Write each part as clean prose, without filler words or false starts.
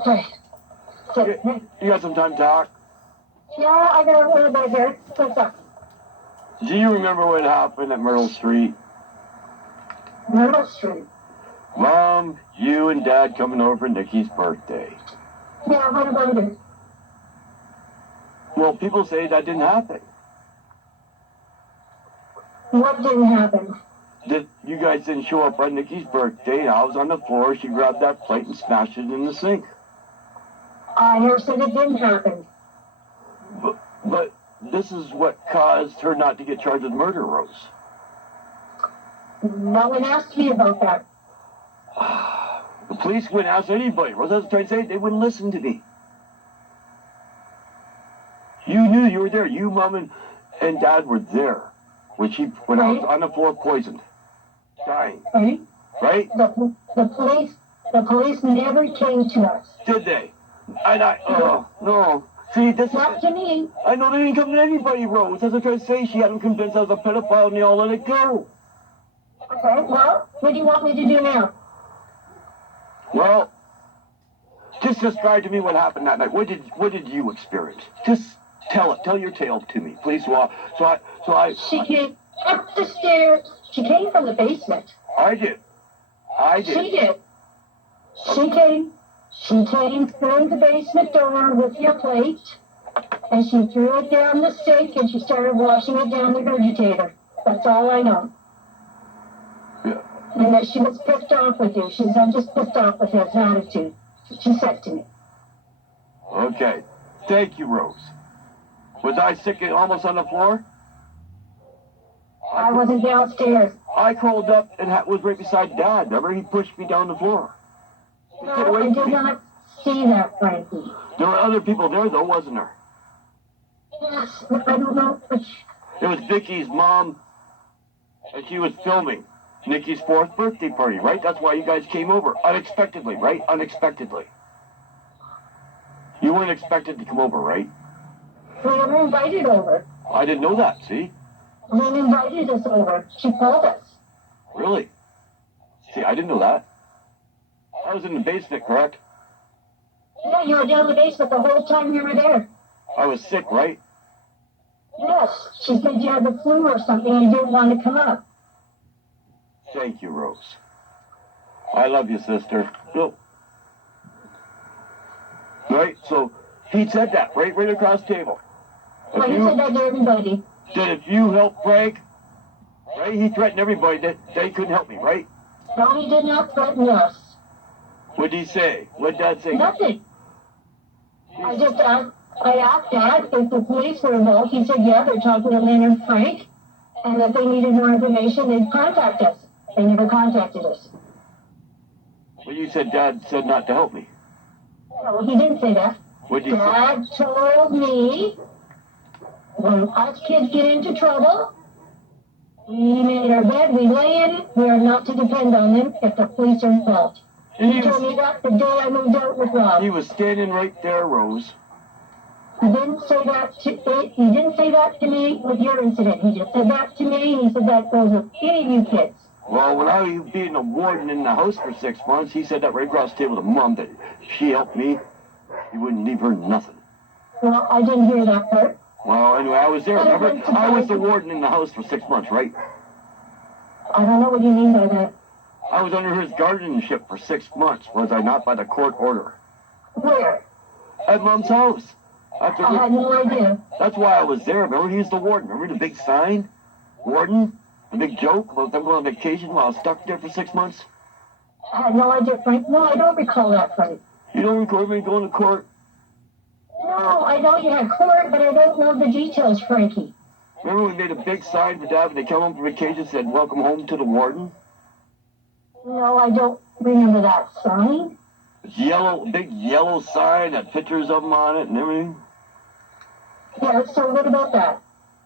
Okay. You got some time to talk? Yeah, I got a little bit here. What's up? Do you remember what happened at Myrtle Street? Myrtle Street. Mom, you and Dad coming over for Nikki's birthday. Yeah, what about it? Well, people say that didn't happen. What didn't happen? That you guys didn't show up on Nikki's birthday. I was on the floor. She grabbed that plate and smashed it in the sink. I never said it didn't happen. But this is what caused her not to get charged with murder, Rose. No one asked me about that. The police wouldn't ask anybody. Rose, I was trying to say they wouldn't listen to me. You knew you were there. You, Mom, and Dad were there when I was on the floor poisoned, dying. Right? Right? The police never came to us. Did they? No. See, this Not to me. I know they didn't come to anybody, Rose. As I was trying to say, she had them convinced I was a pedophile and they all let it go. Okay, well, what do you want me to do now? Well, just describe to me what happened that night. What did you experience? Just tell your tale to me, please. She came up the stairs. She came from the basement. I did. She did. She came through the basement door with your plate, and she threw it down the sink, and she started washing it down the regurgitator. That's all I know. Yeah. And that she was pissed off with you. She said, I'm just pissed off with his attitude. She said to me. Okay. Thank you, Rose. Was I sick and almost on the floor? I wasn't downstairs. I crawled up and was right beside Dad. Remember, he pushed me down the floor. No, I did not see that, Frankie. There were other people there, though, wasn't there? Yes, I don't know which. It was Vicky's mom, and she was filming Nikki's 4th birthday party, right? That's why you guys came over. Unexpectedly, right? Unexpectedly. You weren't expected to come over, right? We were invited over. I didn't know that, see? Lynn invited us over. She called us. Really? See, I didn't know that. I was in the basement, correct? Yeah, you were down the basement the whole time you were there. I was sick, right? Yes, she said you had the flu or something and you didn't want to come up. Thank you, Rose. I love you, sister. No. Right, so he said that right across the table. Well, he said that to everybody. That if you help Frank, right, he threatened everybody that they couldn't help me, right? No, he did not threaten us. What did he say? What did Dad say? Nothing. I asked Dad if the police were involved. He said, yeah, they're talking to Lynn and Frank, and if they needed more information, they'd contact us. They never contacted us. Well, you said Dad said not to help me. No, he didn't say that. What did he say? Dad told me when us kids get into trouble, we made our bed, we lay in it, we are not to depend on them if the police are involved. He told me that the day I moved out with Rob. He was standing right there, Rose. He didn't say that to me with your incident. He just said that to me, and he said that goes with any of you kids. Well, when I was being a warden in the house for 6 months, he said that right across the table to Mom that if she helped me, he wouldn't leave her nothing. Well, I didn't hear that part. Well, anyway, I was there. Remember, I was the warden in the house for 6 months, right? I don't know what you mean by that. I was under his guardianship for 6 months, was I not, by the court order? Where? At Mom's house. I had no idea. That's why I was there. Remember, he's the warden. Remember the big sign? Warden? The big joke about them going on vacation while I was stuck there for 6 months? I had no idea, Frank. No, I don't recall that, Frank. You don't recall me going to court? No, I know you had court, but I don't know the details, Frankie. Remember we made a big sign for Dad when they come home from vacation said, welcome home to the warden? No, I don't remember that sign. It's yellow, big yellow sign, had pictures of them on it and everything. Yeah, so what about that?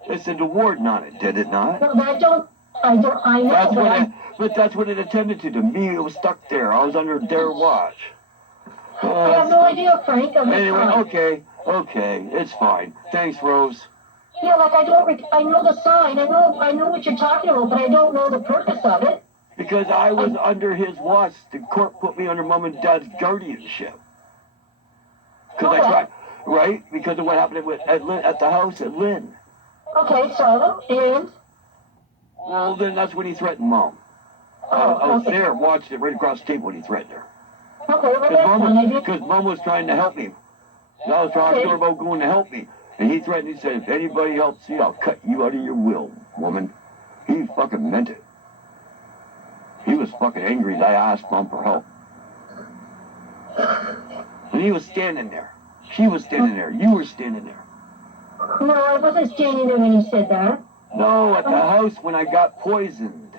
It said the warden on it, did it not? No, I know, but that's what it attended to. To me, it was stuck there. I was under their watch. I have no idea, Frank. Anyway, okay, it's fine. Thanks, Rose. Yeah, like I know the sign. I know what you're talking about, but I don't know the purpose of it. Because I was under his watch. The court put me under Mom and Dad's guardianship. Because I tried, right? Because of what happened at the house at Lynn. Okay, so, and? Well, then that's when he threatened Mom. I was Okay. there, watched it right across the table when he threatened her. Okay, well, that's fine. I did. Because Mom was trying to help me. I was talking to her about going to help me. And he threatened, he said, if anybody helps you, I'll cut you out of your will, woman. He fucking meant it. He was fucking angry that I asked Mom for help. And he was standing there. She was standing there. You were standing there. No, I wasn't standing there when you said that. No, at the house when I got poisoned.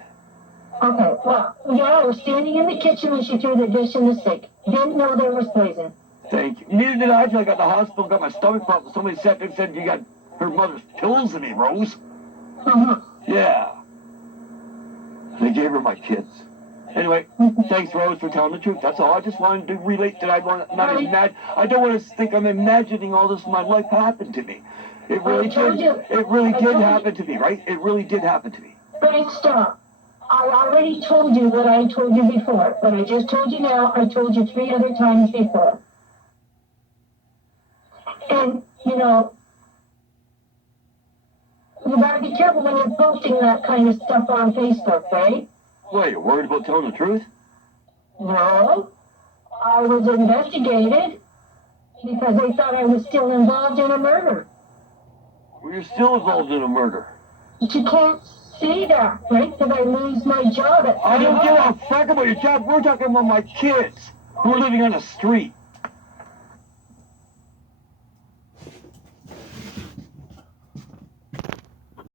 Okay, well, yeah, I was standing in the kitchen when she threw the dish in the sink. Didn't know there was poison. Thank you. Neither did I until I got to the hospital, got my stomach pumped. Somebody sat there and said, you got her mother's pills in me, Rose. Uh-huh. Yeah. They gave her my kids. Anyway, thanks, Rose, for telling the truth. That's all. I just wanted to relate that I don't want to think I'm imagining all this in my life happened to me. It really did. It really did happen to me, right? It really did happen to me. Frank, stop. I already told you what I told you before. What I just told you now, I told you 3 other times before. And, you know, you gotta be careful when you're posting that kind of stuff on Facebook, right? What, you're worried about telling the truth? No. I was investigated because they thought I was still involved in a murder. Well, you're still involved in a murder. But you can't see that, right? Because I lose my job at I don't give a fuck about your job. We're talking about my kids who are living on the street.